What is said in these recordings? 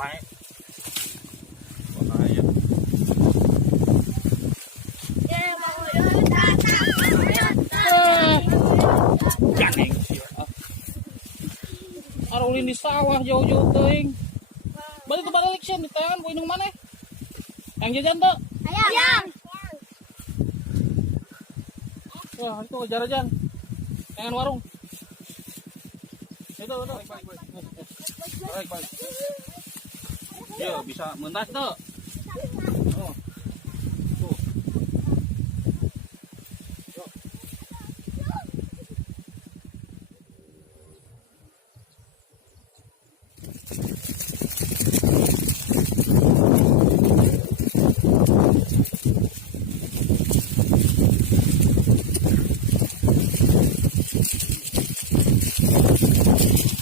wae. Bahaya. Janeng sih. Arulin di sawah jauh-jauh teuing. Balik ke balik sih di tangan poe mana? Yang jajan tuh. Ayam. Wah, itu kejar aja. Pengen warung. Itu. Baik. Ya, bisa mentas tuh. Oh. Tuh.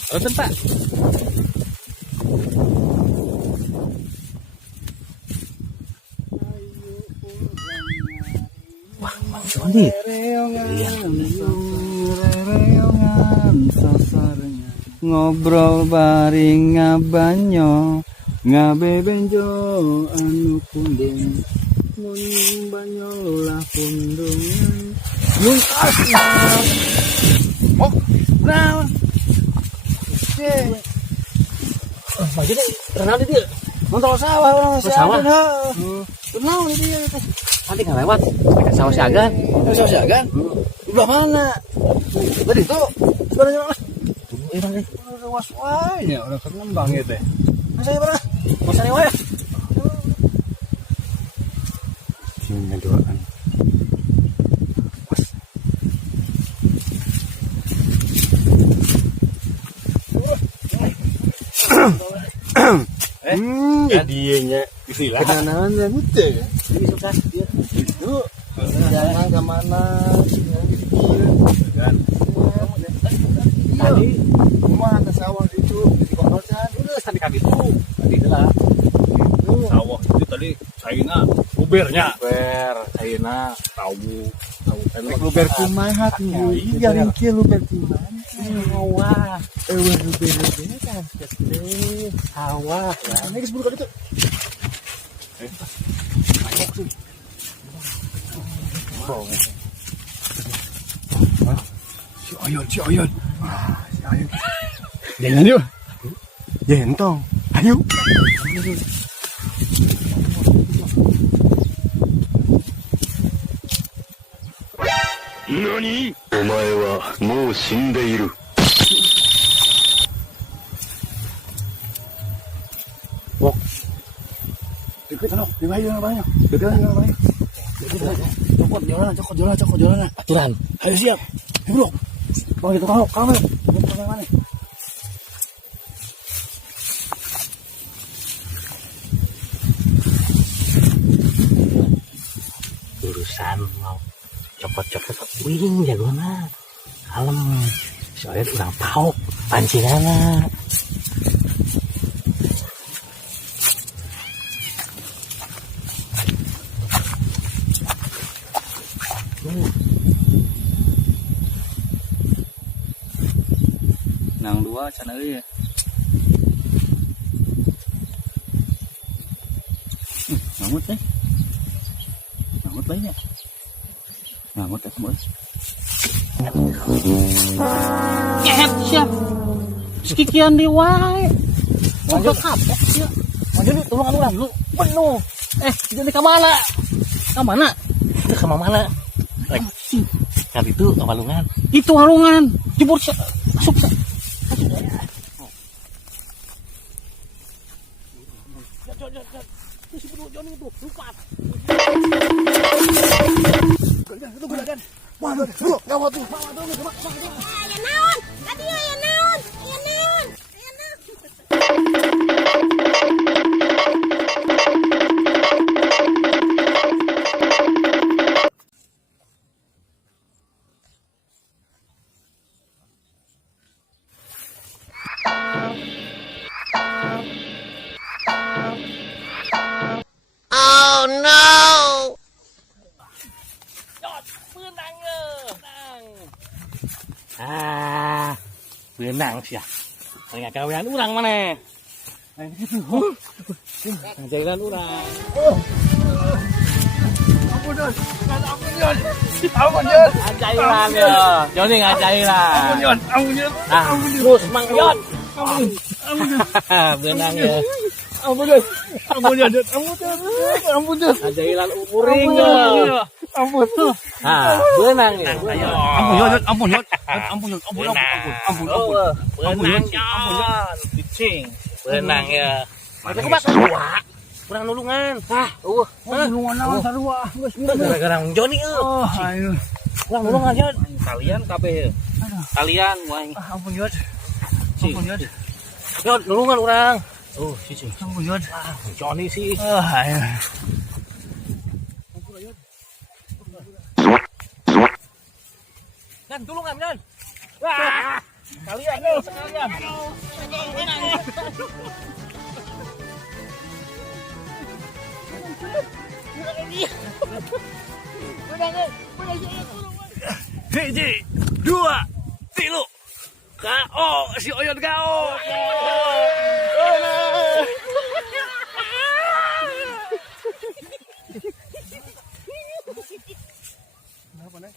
Rosen, Pak. Wah, Bang Joni. Ngobrol bareng ngabanyo, ngabebenjo anu pundung. Mun banyo lah pundungan. Mun asna. Oh, naon? Bagi deh, renang di dia. Nonton sawah orang sawah. Tenang di dia itu. Nanti nggak lewat. Sawah si Agan. Sawah si Agan? Udah mana? Tadi itu sebenarnya mana? Iya bang. Udah was-wasnya, udah kembang gitu. Masa ya pernah? Masa nih wah. Sini doaan. Jadinya istilah kenangan yang itu ya. Ini suka dia. Itu jangan kemana kan. Tadi Rumah ada sawah itu di kosan. udah tadi kaki itu. Tadi lah. Sawah itu tadi China lubernya. Ber, China, Tahu. luber kumaha tuh. Iya ringkil luber kumaha. Wah, Luber kan. sawah. Ini disebut kan itu. Si Oyon. Si Oyon. Jangan yuk. Jentong. Ayo. NANI?お前はもう死んでいる。Deket sana, di bayu na bayu. Deket na bayu. Cokot jalan. Aturan. Ayo siap. Ayo bro. Bang itu kamu. Kamu mana? Urusan mau copot-copot wing jagona. Kalem. Soalnya urang tahu pancinganna. Nang dua can euy. Ngamut teh. Ngamut bae nya. Ngamut teh kamu. Nyet siap. Sekikian di wae. Lanjut kapok sia. Lanjut nih, tolong urang lu. Penuh. Jadi ke mana? Ke mana? Itu ke mana? Kan itu ke Walungan. Itu warungan. Jebur masuk. Ya naon? Tadi ya naon? Ya naon? Ya naon? Berenang sih ya. Paling gawean urang mana? Jailan urang. Ngajailan ya. Joni ngajailan. Terus Mang Yon. Benang ya. Ngajailan umuring ya. Benang ya. Benang Yon. Pitching. Benang ya. Ada kebat sarua. Kurang nulungan. Nulungan naon sarua. Gara-gara Joni kurang nulungan Yon. Kalian kabeh. Kalian moal. Ampun Yod. Yon nulungan urang. Cicing. Ampun Yod. Joni sih. Kan tulungan kan. Wah. Kalian sekalian. Hiji, dua, tilu. KO, si Oyon KO. Kenapa nih?